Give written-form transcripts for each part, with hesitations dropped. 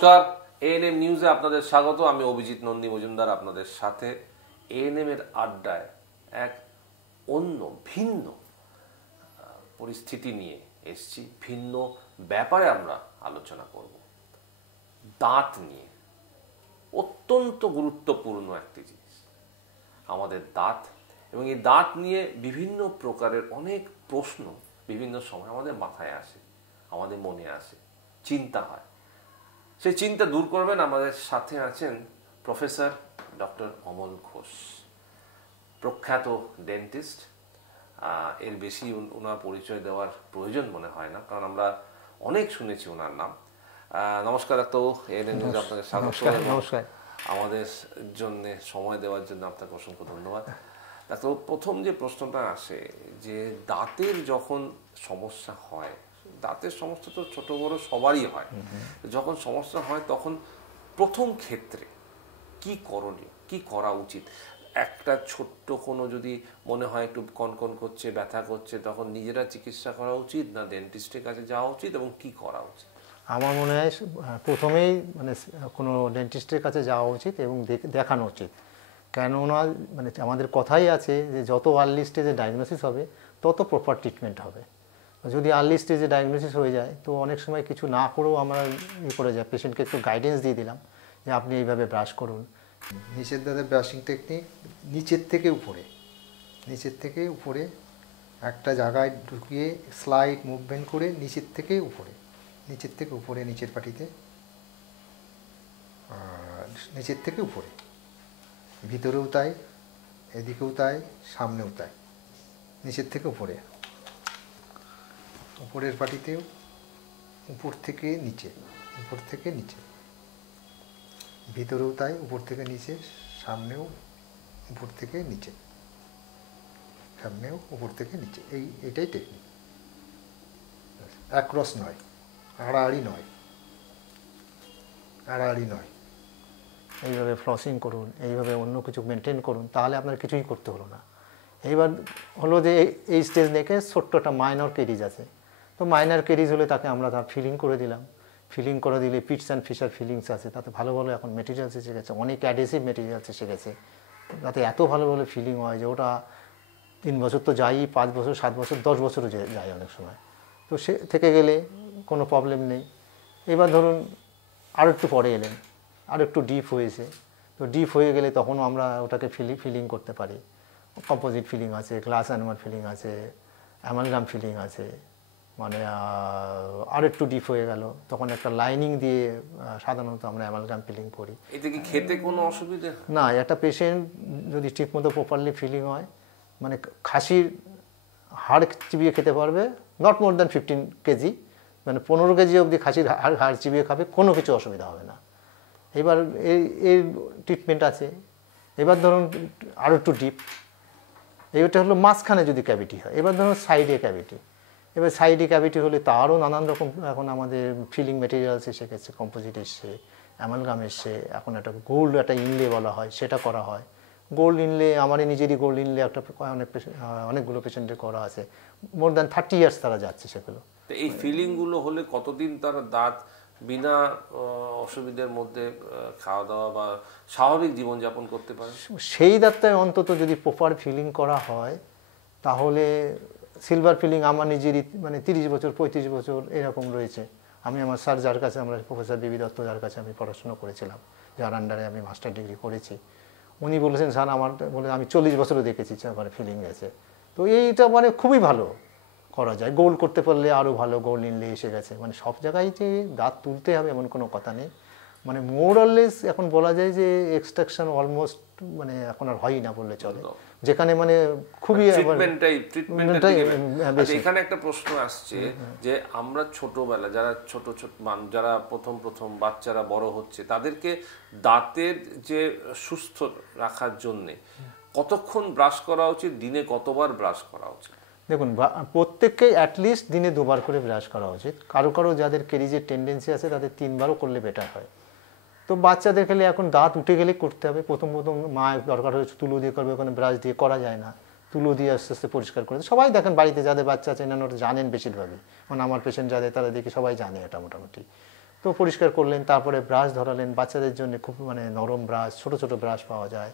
নমস্কার, এএনএম নিউজে আপনাদের স্বাগত। আমি অভিজিৎ নন্দী মজুমদার আপনাদের সাথে। এএনএম এর আড্ডায় এক অন্য ভিন্ন পরিস্থিতি নিয়ে এসেছি, ভিন্ন ব্যাপারে আমরা আলোচনা করব। দাঁত নিয়ে, অত্যন্ত গুরুত্বপূর্ণ একটি জিনিস আমাদের দাঁত, এবং এই দাঁত নিয়ে বিভিন্ন প্রকারের অনেক প্রশ্ন বিভিন্ন সময় আমাদের মাথায় আসে, আমাদের মনে আসে, চিন্তা হয়। সেই চিন্তা দূর করবেন আমাদের সাথে আছেন প্রফেসর ডক্টর অমল ঘোষ, প্রখ্যাত ডেন্টিস্ট। এর বেশি ওনার পরিচয় দেওয়ার প্রয়োজন মনে হয় না, কারণ আমরা অনেক শুনেছি ওনার নাম। নমস্কার ডাক্তারবাবু, এএনএম নিউজে আপনাকে স্বাগত। নমস্কার। আমাদের জন্য সময় দেওয়ার জন্য আপনাকে অসংখ্য ধন্যবাদ। ডাক্তারবাবু, প্রথম যে প্রশ্নটা আসে যে দাঁতের যখন সমস্যা হয়, দাঁতের সমস্যা তো ছোট বড় সবারই হয়, যখন সমস্যা হয় তখন প্রথম ক্ষেত্রে কি করণীয়, কি করা উচিত? একটা ছোট্ট কোনো যদি মনে হয় একটু কনকন করছে, ব্যথা করছে, তখন নিজেরা চিকিৎসা করা উচিত না ডেন্টিস্টের কাছে যাওয়া উচিত, এবং কি করা উচিত? আমার মনে হয় প্রথমেই কোনো ডেন্টিস্টের কাছে যাওয়া উচিত এবং দেখানো উচিত। কেননা আমাদের কথাই আছে যে যত আর্লি স্টেজে ডায়াগনোসিস হবে তত প্রপার ট্রিটমেন্ট হবে। যদি আর্লি স্টেজে ডায়াগনোসিস হয়ে যায় তো অনেক সময় কিছু না করেও আমরা করে যায়, পেশেন্টকে একটু গাইডেন্স দিয়ে দিলাম যে আপনি এইভাবে ব্রাশ করুন। নিচের দাঁতের ব্রাশিং টেকনিক নিচের থেকে উপরে একটা জায়গায় ঢুকিয়ে স্লাইড মুভমেন্ট করে নিচের থেকে উপরে নিচের পাটিতে, নিচের থেকে উপরে, ভিতরেও তাই, এদিকেও তাই, সামনেও তাই, নিচের থেকে উপরে, উপরের পাটিতেও উপর থেকে নিচে, ভিতরেও তাই, উপর থেকে নিচে, সামনেও উপর থেকে নিচে, এইটাই টেকনিক। অ্যাক্রস নয়, আড়াআড়ি নয়। এইভাবে ফ্লসিং করুন, এইভাবে অন্য কিছু মেনটেন করুন, তাহলে আপনার কিছুই করতে হলো না। এইবার হলো যে এই স্টেজ থেকে ছোট্ট একটা মাইনর কেরিজ আছে, তো মাইনর কেরিজ হলে তাকে আমরা তার ফিলিং করে দিলাম। ফিলিং করে দিলে পিটস অ্যান্ড ফিশার ফিলিংস আছে, তাতে ভালো ভালো এখন মেটেরিয়ালস এসে গেছে, অনেক অ্যাডহেসিভ মেটেরিয়ালস এসে গেছে, তাতে এত ভালো ভালো ফিলিং হয় যে ওটা 3 বছর তো যাই, 5 বছর, 7 বছর, 10 বছরও যায় অনেক সময়। তো সে থেকে গেলে কোনো প্রবলেম নেই। এবার ধরুন আর একটু পরে এলেন, আর একটু ডিপ হয়েছে, তো ডিপ হয়ে গেলে তখনও আমরা ওটাকে ফিলিং করতে পারি। কম্পোজিট ফিলিং আছে, গ্লাস অ্যানিমাল ফিলিং আছে, অ্যামালগাম ফিলিং আছে। আর একটু ডিপ হয়ে গেল তখন একটা লাইনিং দিয়ে সাধারণত আমরা অ্যামালগাম ফিলিং করি। এতে কি খেতে কোনো অসুবিধা না? একটা পেশেন্ট যদি ঠিকমতো প্রপারলি ফিলিং হয়, খাসির হাড় চিবিয়ে খেতে পারবে, not more than 15 KG, 15 KG অবধি খাসির হাড় চিবিয়ে খাবে, কোনো কিছু অসুবিধা হবে না। এবার এই ট্রিটমেন্ট আছে। এবার ধরুন আরও একটু ডিপ, এইটা হলো মাঝখানে যদি ক্যাভিটি হয়। এবার ধরুন সাইডে ক্যাভিটি, এবার সাইডে ক্যাভিটি হলে তারও নানান রকম এখন আমাদের ফিলিং মেটেরিয়ালস এসে গেছে, কম্পোজিট এসছে, অ্যামালগাম এসছে, এখন একটা গোল্ড একটা ইনলে বলা হয়, সেটা করা হয়। গোল্ড ইনলে আমারই নিজেরই গোল্ড ইনলে একটা অনেকগুলো পেশেন্টের করা আছে, মোর দ্যান 30 ইয়ার্স তারা যাচ্ছে সেগুলো। তো এই ফিলিংগুলো হলে কতদিন তারা দাঁত বিনা অসুবিধার মধ্যে খাওয়া দাওয়া বা স্বাভাবিক জীবনযাপন করতে পারে? সেই দাঁতটায় অন্তত যদি প্রপার ফিলিং করা হয় তাহলে সিলভার ফিলিং আমার নিজেরই 30 বছর 35 বছর এরকম রয়েছে। আমি আমার স্যার যার কাছে, আমরা প্রফেসর বিবি দত্ত যার কাছে আমি পড়াশোনা করেছিলাম, যার আন্ডারে আমি মাস্টার ডিগ্রি করেছি, উনি বলেছেন স্যার আমার আমি 40 বছরও দেখেছি ফিলিং গেছে। তো এইটা খুবই ভালো করা যায়। গোল্ড করতে পারলে আরও ভালো, গোল্ড ইনলে এসে গেছে। সব জায়গায় যে দাঁত তুলতে হবে এমন কোনো কথা নেই। মোর অর লেস এখন বলা যায় যে এক্সট্রাকশন অলমোস্ট এখন আর হয়ই না বললে চলে, যেখানে খুবই এখানে একটা প্রশ্ন আসছে যে আমরা ছোটবেলা যারা ছোট যারা প্রথম বাচ্চারা বড় হচ্ছে, তাদেরকে দাঁতের যে সুস্থ রাখার জন্য কতক্ষণ ব্রাশ করা উচিত, দিনে কতবার ব্রাশ করা উচিত? দেখুন, প্রত্যেককেই অ্যাটলিস্ট দিনে 2 বার করে ব্রাশ করা উচিত। কারো যাদের কেরিজের টেন্ডেন্সি আছে তাদের 3 বারও করলে বেটার হয়। তো বাচ্চাদের খেলে এখন দাঁত উঠে গেলে করতে হবে। প্রথম মা দরকার হয়েছে তুলো দিয়ে করবে, ওখানে ব্রাশ দিয়ে করা যায় না, তুলো দিয়ে আস্তে আস্তে পরিষ্কার করে। সবাই দেখেন বাড়িতে যাদের বাচ্চা আছে ওরা জানেন বেশিরভাগই, আমার পেশেন্ট যাদের তারা দেখি সবাই জানে এটা মোটামুটি। তো পরিষ্কার করলেন, তারপরে ব্রাশ ধরালেন। বাচ্চাদের জন্য খুব মানে নরম ব্রাশ, ছোট ছোট ব্রাশ পাওয়া যায়,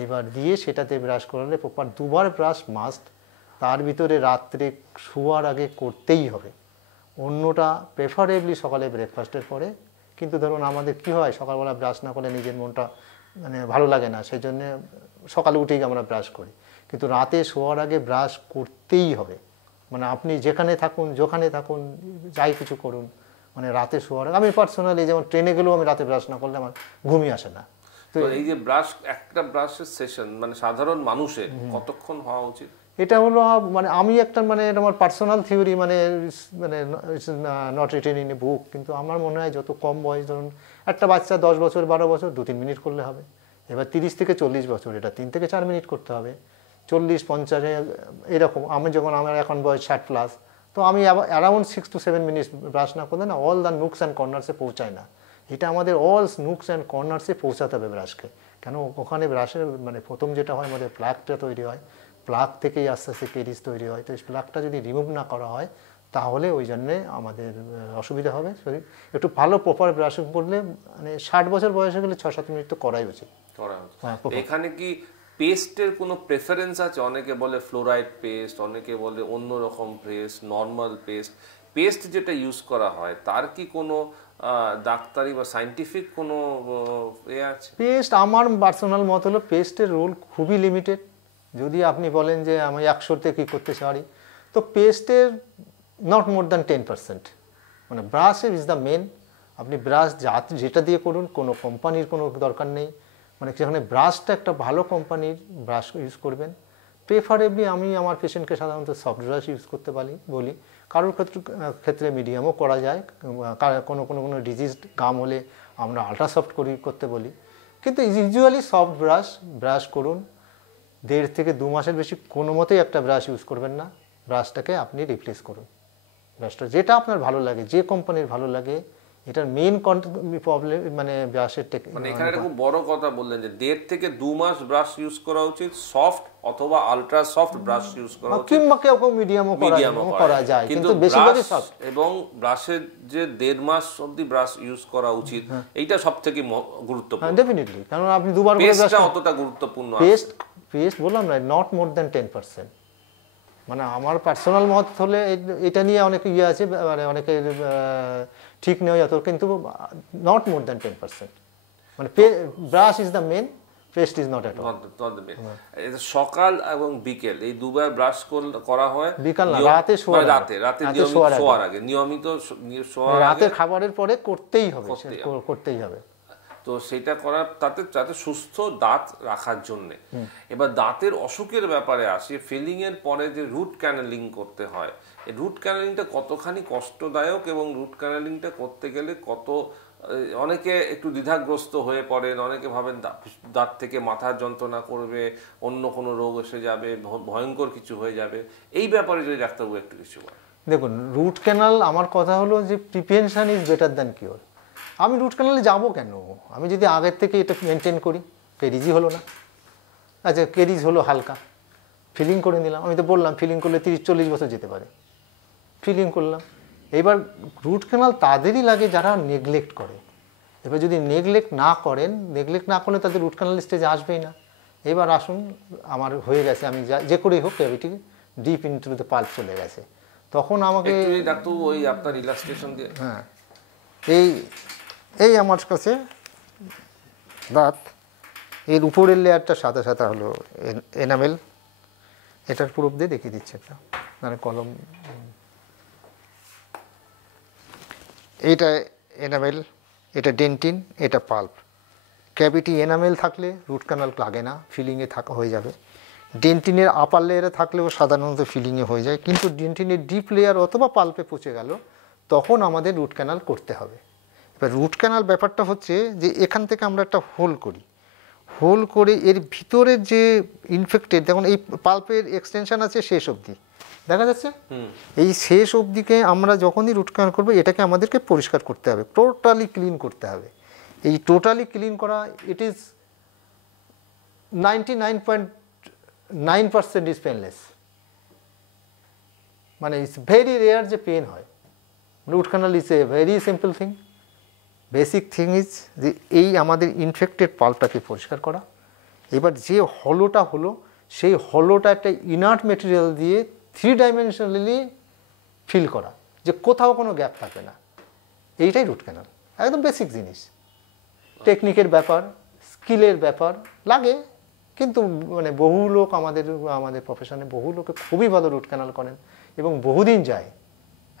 এইবার দিয়ে সেটাতে ব্রাশ করালে প্রপার 2বার ব্রাশ মাস্ট। তার ভিতরে রাত্রে শোয়ার আগে করতেই হবে। অন্যটা প্রেফারেবলি সকালে ব্রেকফাস্টের পরে। কিন্তু ধরুন আমাদের কি হয়, সকালবেলা ব্রাশ না করলে নিজের মনটা মানে ভালো লাগে না, সেই জন্যে সকালে উঠেই আমরা ব্রাশ করি। কিন্তু রাতে শোয়ার আগে ব্রাশ করতেই হবে। মানে আপনি যেখানে থাকুন, যেখানে থাকুন, যাই কিছু করুন, মানে রাতে শোয়ার আগে। আমি পার্সোনালি যেমন ট্রেনে গেলেও আমি রাতে ব্রাশ না করলে আমার ঘুমই আসে না। তো এই যে ব্রাশ, একটা ব্রাশের সেশন মানে সাধারণ মানুষের কতক্ষণ হওয়া উচিত? এটা হলো মানে আমি একটা মানে এটা আমার পার্সোনাল থিওরি, মানে মানে নট রিটেন ইন এ বুক, কিন্তু আমার মনে হয় যত কম বয়স, ধরুন একটা বাচ্চা 10 বছর 12 বছর 2-3 মিনিট করলে হবে। এবার 30 থেকে 40 বছর এটা 3 থেকে 4 মিনিট করতে হবে। 40-50 এরকম। আমি যখন আমার এখন বয়স 60+, তো আমি অ্যারাউন্ড 6 to 7 মিনিটস ব্রাশ না করলে না অল দ্য নুকস অ্যান্ড কর্নার্সে পৌঁছায় না। এটা আমাদের অল নুকস অ্যান্ড কর্নার্সে পৌঁছাতে হবে ব্রাশকে। কেন ওখানে ব্রাশের মানে প্রথম যেটা হয় আমাদের প্লাগটা তৈরি হয়, প্লাগ থেকেই আস্তে আস্তে কেরিজ তৈরি হয়। তো এই প্লাগটা যদি রিমুভ না করা হয় তাহলে ওই জন্যে আমাদের অসুবিধা হবে। শরীর একটু ভালো প্রপার ব্রাশিং করলে মানে 60 বছর বয়সে গেলে 6-7 মিনিট তো করাই উচিত। এখানে কি পেস্টের কোনো প্রেফারেন্স আছে? অনেকে বলে ফ্লোরাইড পেস্ট, অনেকে বলে অন্য রকম পেস্ট, নর্মাল পেস্ট। পেস্ট যেটা ইউজ করা হয় তার কি কোনো ডাক্তারি বা সায়েন্টিফিক কোনো আছে? পেস্ট আমার পার্সোনাল মত হলো পেস্টের রোল খুবই লিমিটেড। যদি আপনি বলেন যে আমি 100তে কী করতে পারি, তো পেস্টের নট মোর দ্যান 10%। মানে ব্রাশ ইজ দ্য মেন। আপনি ব্রাশ যেটা দিয়ে করুন, কোনো কোম্পানির কোনো দরকার নেই। মানে সেখানে ব্রাশটা একটা ভালো কোম্পানির ব্রাশ ইউজ করবেন। প্রেফারেবলি আমি আমার পেশেন্টকে সাধারণত সফট ব্রাশ ইউজ করতে বলি। কারোর ক্ষেত্রে মিডিয়ামও করা যায়। কোনো কোনো কোনো ডিজিজড গাম হলে আমরা আল্ট্রা সফট করতে বলি। কিন্তু ইউজুয়ালি সফট ব্রাশ করুন। 1.5 থেকে 2 মাসের বেশি কোনো মতেই একটা ব্রাশ ইউজ করবেন না। ব্রাশটাকে আপনি রিপ্লেস করুন। ব্রাশটা যেটা আপনার ভালো লাগে, যে কোম্পানির ভালো লাগে, এটার মেইন প্রবলেম মানে ব্রাশের মানে এখানে একটা খুব বড় কথা বললেন যে 1.5 থেকে 2 মাস ব্রাশ ইউজ করা উচিত, সফট অথবা আলট্রা সফট ব্রাশ ইউজ করা উচিত, কিংবা কেউ মিডিয়ামও করা যায়, কিন্তু বেশিরভাগই সফট। এবং ব্রাশের যে 1.5 মাস অবধি ব্রাশ ইউজ করা উচিত, এইটা সবথেকে গুরুত্বপূর্ণ। ডেফিনেটলি, কারণ আপনি দুবার করে পেস্টটা অতটা গুরুত্বপূর্ণ। পেস্ট বললাম না, নট মোর দ্যান 10%। মানে আমার পার্সোনাল মত হলে এটা নিয়ে অনেক আছে, মানে অনেকে ঠিক নেই অত, কিন্তু নট মোর দ্যান 10%। মানে brush is the main, paste is not at all. সকাল এবং বিকেল এই দুবার ব্রাশ করা হয়। বিকাল না, রাতে শোয়ার আগে নিয়মিত রাতের খাবারের পরে করতেই হবে। তো সেটা করার তাতে সুস্থ দাঁত রাখার জন্য। এবার দাঁতের অসুখের ব্যাপারে আসি। ফিলিং এর পরে যে রুট ক্যানেলিং করতে হয়, এই রুট ক্যানেলিংটা কতখানি কষ্টদায়ক এবং রুট ক্যানেলিংটা করতে গেলে অনেকে একটু দ্বিধাগ্রস্ত হয়ে পড়েন। অনেকে ভাবেন দাঁত থেকে মাথার যন্ত্রণা করবে, অন্য কোনো রোগ এসে যাবে, ভয়ঙ্কর কিছু হয়ে যাবে। এই ব্যাপারে যদি ডাক্তারবাবু একটু কিছু বলেন। দেখুন, রুট ক্যানাল আমার কথা হলো যে prevention is better than cure. আমি রুট ক্যানালে যাবো কেন? আমি যদি আগের থেকে এটা মেনটেন করি, কেরিজই হলো না। আচ্ছা, কেরিজ হলো হালকা, ফিলিং করে নিলাম। আমি তো বললাম ফিলিং করলে 30-40 বছর যেতে পারে। ফিলিং করলাম। এবার রুট ক্যানাল তাদেরই লাগে যারা নেগলেক্ট করে। এবার যদি নেগলেক্ট না করলে তাদের রুট ক্যানাল স্টেজে আসবেই না। এবার আসুন, আমার হয়ে গেছে, আমি যে করেই হোক cavity deep into the pulp চলে গেছে, তখন আমাকে আপনার ইলাস্ট্রেশন দিয়ে, হ্যাঁ, এই আমার কাছে দাঁত, এর উপরের লেয়ারটা সাদা সাদা হলো এনামেল। এটার প্রুফ দিয়ে দেখিয়ে দিচ্ছে একটা, মানে কলম। এইটা এনামেল, এটা ডেন্টিন, এটা পাল্প। ক্যাভিটি এনামেল থাকলে রুট ক্যানাল লাগে না, ফিলিংয়ে হয়ে যাবে। ডেন্টিনের আপার লেয়ারে থাকলেও সাধারণত ফিলিংয়ে হয়ে যায়, কিন্তু ডেন্টিনের ডিপ লেয়ার অথবা পাল্পে পচে গেল, তখন আমাদের রুট ক্যানাল করতে হবে। এবার রুট ক্যানাল ব্যাপারটা হচ্ছে যে এখান থেকে আমরা একটা হোল করে এর ভিতরের যে ইনফেক্টেড, দেখুন এই পাল্পের এক্সটেনশন আছে শেষ অবধি, দেখা যাচ্ছে। এই শেষ অবধিকে আমরা যখনই রুট ক্যানাল করবো, এটাকে আমাদেরকে পরিষ্কার করতে হবে, টোটালি ক্লিন করতে হবে। এই টোটালি ক্লিন করা, ইট ইজ 99.9% ইজ পেনলেস। মানে ইটস ভেরি রেয়ার যে পেন হয়। Root canal is a very simple thing. Basic thing is যে এই আমাদের ইনফেক্টেড পাল্পটাকে পরিষ্কার করা, এবার যে হলোটা হলো সেই হলোটা একটা ইনার্ট মেটেরিয়াল দিয়ে 3 ডাইমেনশনালি ফিল করা, যে কোথাও কোনো গ্যাপ থাকবে না। এইটাই রুট ক্যানাল, একদম বেসিক জিনিস। টেকনিকের ব্যাপার, স্কিলের ব্যাপার লাগে, কিন্তু মানে বহু লোক আমাদের প্রফেশনে বহু লোকে খুবই ভালো রুট ক্যানাল করেন এবং বহুদিন যায়।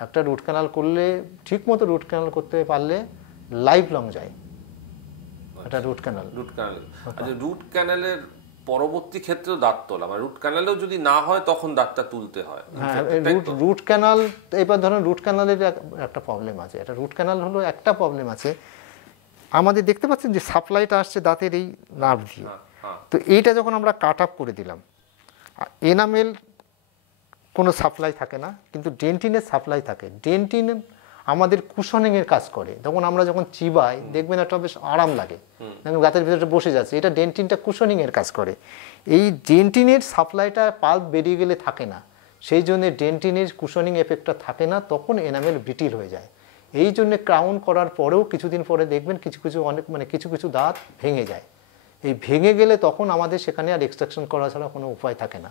একটা রুট ক্যানাল করলে, ঠিক মতো রুট ক্যানাল করতে পারলে লাইফ লং যায় একটা রুট ক্যানাল। আচ্ছা, রুট ক্যানালের পরবর্তী ক্ষেত্রে দাঁত তোলা, মানে রুট ক্যানালেও যদি না হয় তখন দাঁতটা তুলতে হয়। হ্যাঁ, রুট ক্যানাল, এবার ধরুন রুট ক্যানালের একটা প্রবলেম আছে। এটা রুট ক্যানাল হলো একটা প্রবলেম আছে, আমাদের দেখতে পাচ্ছেন যে সাপ্লাইটা আসছে দাঁতের এই নার্ভ দিয়ে, তো এইটা যখন আমরা কাট আপ করে দিলাম, এনামেল কোনো সাপ্লাই থাকে না, কিন্তু ডেন্টিনের সাপ্লাই থাকে। ডেন্টিন আমাদের কুশনিংয়ের কাজ করে। তখন আমরা যখন চিবাই দেখবেন একটা বেশ আরাম লাগে, দেখুন দাঁতের ভিতরে বসে যাচ্ছে, এটা ডেন্টিনটা কুশনিংয়ের কাজ করে। এই ডেন্টিনের সাপ্লাইটা পাল্প বেরিয়ে গেলে থাকে না, সেই জন্য ডেন্টিনের কুশনিং এফেক্টটা থাকে না, তখন এনামেল ব্রিটিল হয়ে যায়। এই জন্যে ক্রাউন করার পরেও কিছুদিন পরে দেখবেন কিছু কিছু দাঁত ভেঙে যায়। এই ভেঙে গেলে তখন আমাদের সেখানে আর এক্সট্রাকশন করা ছাড়া কোনো উপায় থাকে না।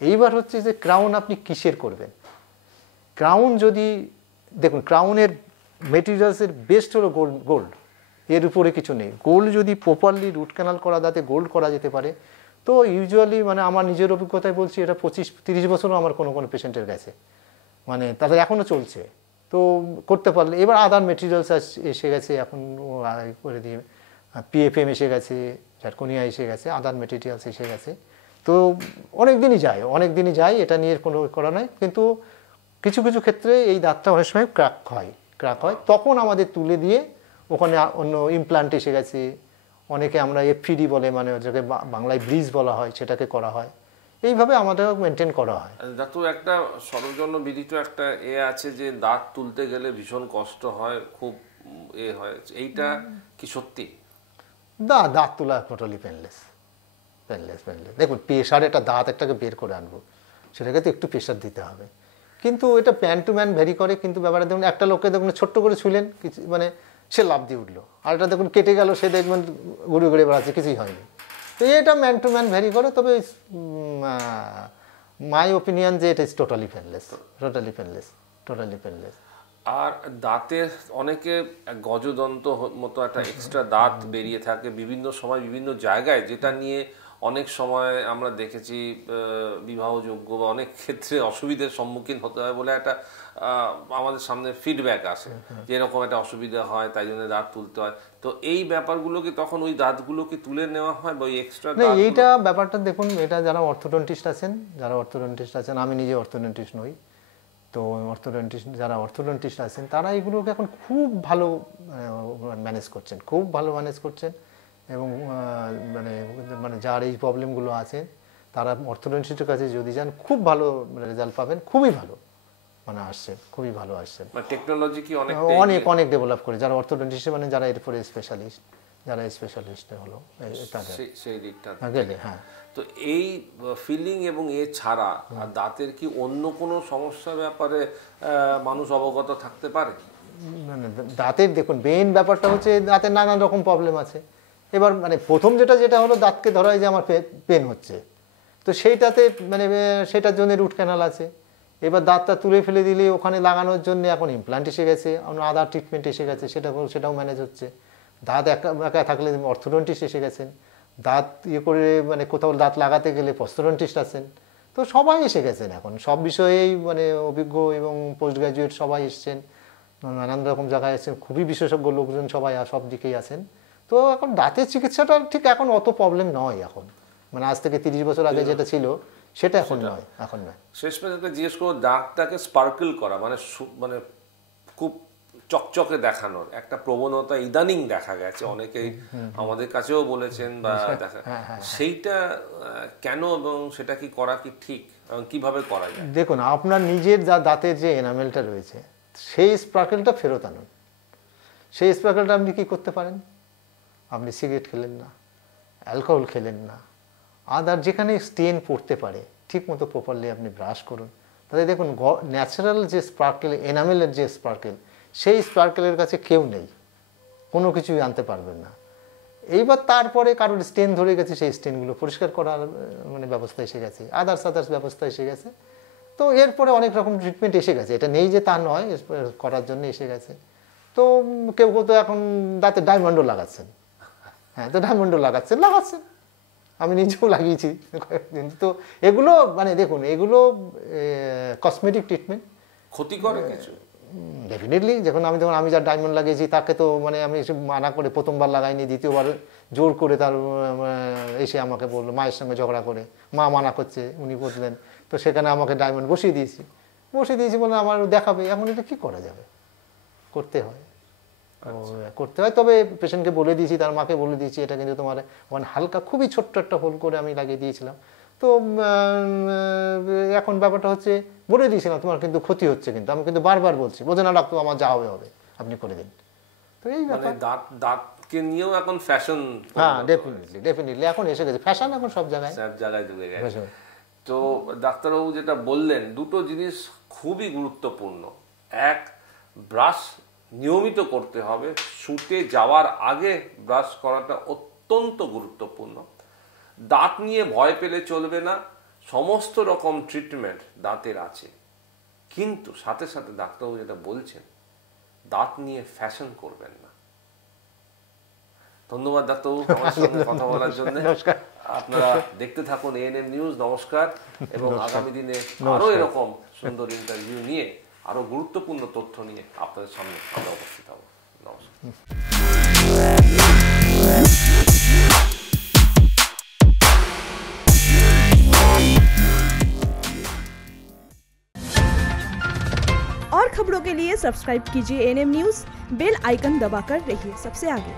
এইবার হচ্ছে যে ক্রাউন আপনি কিসের করবেন। ক্রাউন যদি দেখুন, ক্রাউনের মেটেরিয়ালসের বেস্ট হলো গোল্ড, এর উপরে কিছু নেই। গোল্ড যদি প্রপারলি রুট ক্যানাল করা দাঁতে গোল্ড করা যেতে পারে, তো ইউজুয়ালি মানে আমার নিজের অভিজ্ঞতায় বলছি, এটা 25-30 বছরও আমার কোনো পেশেন্টের গেছে, মানে তাদের এখনও চলছে। তো করতে পারলে, এবার আদার মেটেরিয়ালস এসে গেছে এখন করে দিয়ে, PFM এসে গেছে, ঝাড়কনিয়া এসে গেছে, আদার মেটেরিয়ালস এসে গেছে, তো অনেক দিনই যায়, এটা নিয়ে কোনো করা নয়। কিন্তু কিছু কিছু ক্ষেত্রে এই দাঁতটা অনেক সময় ক্র্যাক হয়, তখন আমাদের তুলে দিয়ে ওখানে অন্য ইমপ্লান্ট এসে গেছে, অনেকে আমরা FPD বলে, মানে ওটাকে বাংলায় ব্রিজ বলা হয়, সেটাকে করা হয়। এইভাবে আমাদের মেনটেন করা হয়। দাঁতু একটা সর্বজন্য বিদিত একটা আছে যে দাঁত তুলতে গেলে ভীষণ কষ্ট হয়, খুব হয়, এইটা কি সত্যি? দাঁত তোলা টোটালি পেনলেস। দেখুন, প্রেশার, একটা দাঁত একটাকে বের করে আনবো, সেটাকে তো একটু প্রেশার দিতে হবে, কিন্তু এটা ম্যান টু ম্যান ভ্যারি করে। কিন্তু ব্যাপারটা দেখুন, একটা লোককে দেখুন ছোট্ট করে ছুঁলেন, কিছু মানে সে লাফ দিয়ে উঠলো, আর এটা দেখুন কেটে গেল, সে দেখবেন ঘুরে বেড়াচ্ছে, কিছুই হয়নি। তো এটা ম্যান টু ম্যান ভ্যারি করে, তবে মাই ওপিনিয়ন যে এটা ইজ টোটালি পেনলেস। আর দাঁতের অনেকে গজদন্ত মতো একটা এক্সট্রা দাঁত বেরিয়ে থাকে বিভিন্ন সময় বিভিন্ন জায়গায়, যেটা নিয়ে অনেক সময় আমরা দেখেছি বিবাহযোগ্য বা অনেক ক্ষেত্রে অসুবিধার সম্মুখীন হতে হয় বলে একটা আমাদের সামনে ফিডব্যাক আসে, যে এরকম একটা অসুবিধা হয়, তাই জন্য দাঁত তুলতে হয়। তো এই ব্যাপারগুলোকে তখন ওই দাঁতগুলোকে তুলে নেওয়া হয় বা ওই এক্সট্রা দাঁত? এইটা ব্যাপারটা দেখুন, এটা যারা অর্থোডন্টিস্ট আছেন, আমি নিজে অর্থোডন্টিস্ট নই, তো যারা অর্থোডন্টিস্ট আছেন তারা এগুলোকে এখন খুব ভালো ম্যানেজ করছেন, এবং মানে যার এই প্রবলেমগুলো আছে তারা অর্থোডন্টিস্টের কাছে যদি যান খুব ভালো রেজাল্ট পাবেন, খুবই ভালো আসছে। টেকনোলজি কি অনেক ডেভেলপ করে, যারা অর্থোডন্টিস্ট মানে যারা এর উপরে স্পেশালিস্ট হলো সেই দিকটা গেলে। হ্যাঁ, তো এই ফিলিং এবং ছাড়া দাঁতের কি অন্য কোনো সমস্যার ব্যাপারে মানুষ অবগত থাকতে পারে? মানে দাঁতের দেখুন, মেইন ব্যাপারটা হচ্ছে দাঁতের নানান রকম প্রবলেম আছে। এবার মানে প্রথম যেটা হলো, দাঁতকে ধরা হয় যে আমার পেন হচ্ছে, তো সেইটাতে মানে সেটার জন্য রুট ক্যানাল আছে। এবার দাঁতটা তুলে ফেলে দিলে ওখানে লাগানোর জন্য এখন ইমপ্লান্ট এসে গেছে, আদার ট্রিটমেন্ট এসে গেছে, সেটাও ম্যানেজ হচ্ছে। দাঁত একা থাকলে অর্থোডন্টিস্ট এসে গেছেন, দাঁত করে মানে কোথাও দাঁত লাগাতে গেলে প্রস্থোডন্টিস্ট আছেন, তো সবাই এসে গেছেন এখন, সব বিষয়েই মানে অভিজ্ঞ এবং পোস্ট গ্রাজুয়েট সবাই এসছেন, নানান রকম জায়গায় এসছেন, খুবই বিশেষজ্ঞ লোকজন সবাই সব দিকেই আছেন। তো এখন দাঁতের চিকিৎসাটা ঠিক এখন অত প্রবলেম নয় এখন, মানে আজ থেকে 30 বছর আগে যেটা ছিল সেটা এখন নয়। শেষ পর্যন্ত জিজ্ঞেস করবো, দাঁতটাকে স্পার্কেল করা মানে খুব চকচকে দেখানোর একটা প্রবণতা ইদানিং দেখা গেছে, অনেকেই আমাদের কাছেও বলেছেন বা দেখা, সেইটা কেন এবং সেটা কি করা কি ঠিক এবং কিভাবে করা যায়? দেখুন, আপনার নিজের যা দাঁতের যে এনামেলটা রয়েছে সেই স্পার্কেলটা ফেরত আনুন। সেই স্পার্কেলটা আপনি কি করতে পারেন, আপনি সিগারেট খেলেন না, অ্যালকোহল খেলেন না, আদার যেখানে স্টেন পড়তে পারে ঠিক মতো প্রপারলি আপনি ব্রাশ করুন, তাহলে দেখুন ন্যাচারাল যে স্পার্কেল, এনামেলের যে স্পার্কেল, সেই স্পার্কেলের কাছে কেউ নেই, কোনো কিছুই আনতে পারবেন না। এইবার তারপরে কারোর স্টেন ধরে গেছে, সেই স্টেনগুলো পরিষ্কার করার মানে ব্যবস্থা এসে গেছে, আদার্স ব্যবস্থা এসে গেছে। তো এরপরে অনেক রকম ট্রিটমেন্ট এসে গেছে, এটা নেই যে তা নয়, করার জন্য এসে গেছে। তো কেউ তো এখন দাঁতে ডায়মন্ডও লাগাচ্ছেন। হ্যাঁ, তো ডায়মন্ডও লাগাচ্ছেন। আমি নিজেও লাগিয়েছি কয়েকদিন। তো এগুলো মানে দেখুন, এগুলো কসমেটিক ট্রিটমেন্ট, ক্ষতি করে কিছু? ডেফিনেটলি। যখন আমি যার ডায়মন্ড লাগিয়েছি তাকে তো মানে আমি এসে মানা করে প্রথমবার লাগাইনি, দ্বিতীয়বার জোর করে তার এসে আমাকে বললো, মায়ের সঙ্গে ঝগড়া করে, মা মানা করছে, উনি বললেন, তো সেখানে আমাকে ডায়মন্ড বসিয়ে দিয়েছি বলে আমার দেখাবে। এখন এটা কী করা যাবে, করতে হয়। তবে পেশেন্টকে বলে দিয়েছি, তার মাকে বলে দিয়েছি, এটা কিন্তু তোমার হালকা খুবই ছোট্ট একটা হোল করে আমি লাগিয়ে দিয়েছিলাম। তো এখন ব্যাপারটা হচ্ছে, বলে দিয়েছিলাম তোমার কিন্তু ক্ষতি হচ্ছে, কিন্তু আমি কিন্তু বারবার বলছি, বোঝে না ডাক্তার, আমার যা হবে আপনি করে দিন। তো এই ব্যাপার, দাঁতকে নিয়েও এখন ফ্যাশন। হ্যাঁ, ডেফিনেটলি এখন এসে গেছে ফ্যাশন, এখন সব জায়গায় ঢুকে গেছে। তো ডাক্তারবাবু যেটা বললেন, দুটো জিনিস খুবই গুরুত্বপূর্ণ। এক, ব্রাশ নিয়মিত করতে হবে, শুতে যাওয়ার আগে ব্রাশ করাটা অত্যন্ত গুরুত্বপূর্ণ। দাঁত নিয়ে ভয় পেলে চলবে না, সমস্ত রকম ট্রিটমেন্ট দাঁতের আছে, কিন্তু সাথে সাথে ডাক্তারবাবু যেটা বলছেন, দাঁত নিয়ে ফ্যাশন করবেন না। ধন্যবাদ ডাক্তারবাবু আমার সঙ্গে কথা বলার জন্য। আপনারা দেখতে থাকুন ANM নিউজ। নমস্কার। এবং আগামী দিনে আরো এরকম সুন্দর ইন্টারভিউ নিয়ে, আরো গুরুত্বপূর্ণ তথ্য নিয়ে আপনাদের সামনে আমরা উপস্থিত হব। নমস্কার। और खबरों के लिए सब्सक्राइब कीजिए ANM न्यूज़, बेल आइकन दबाकर रहिए सबसे आगे।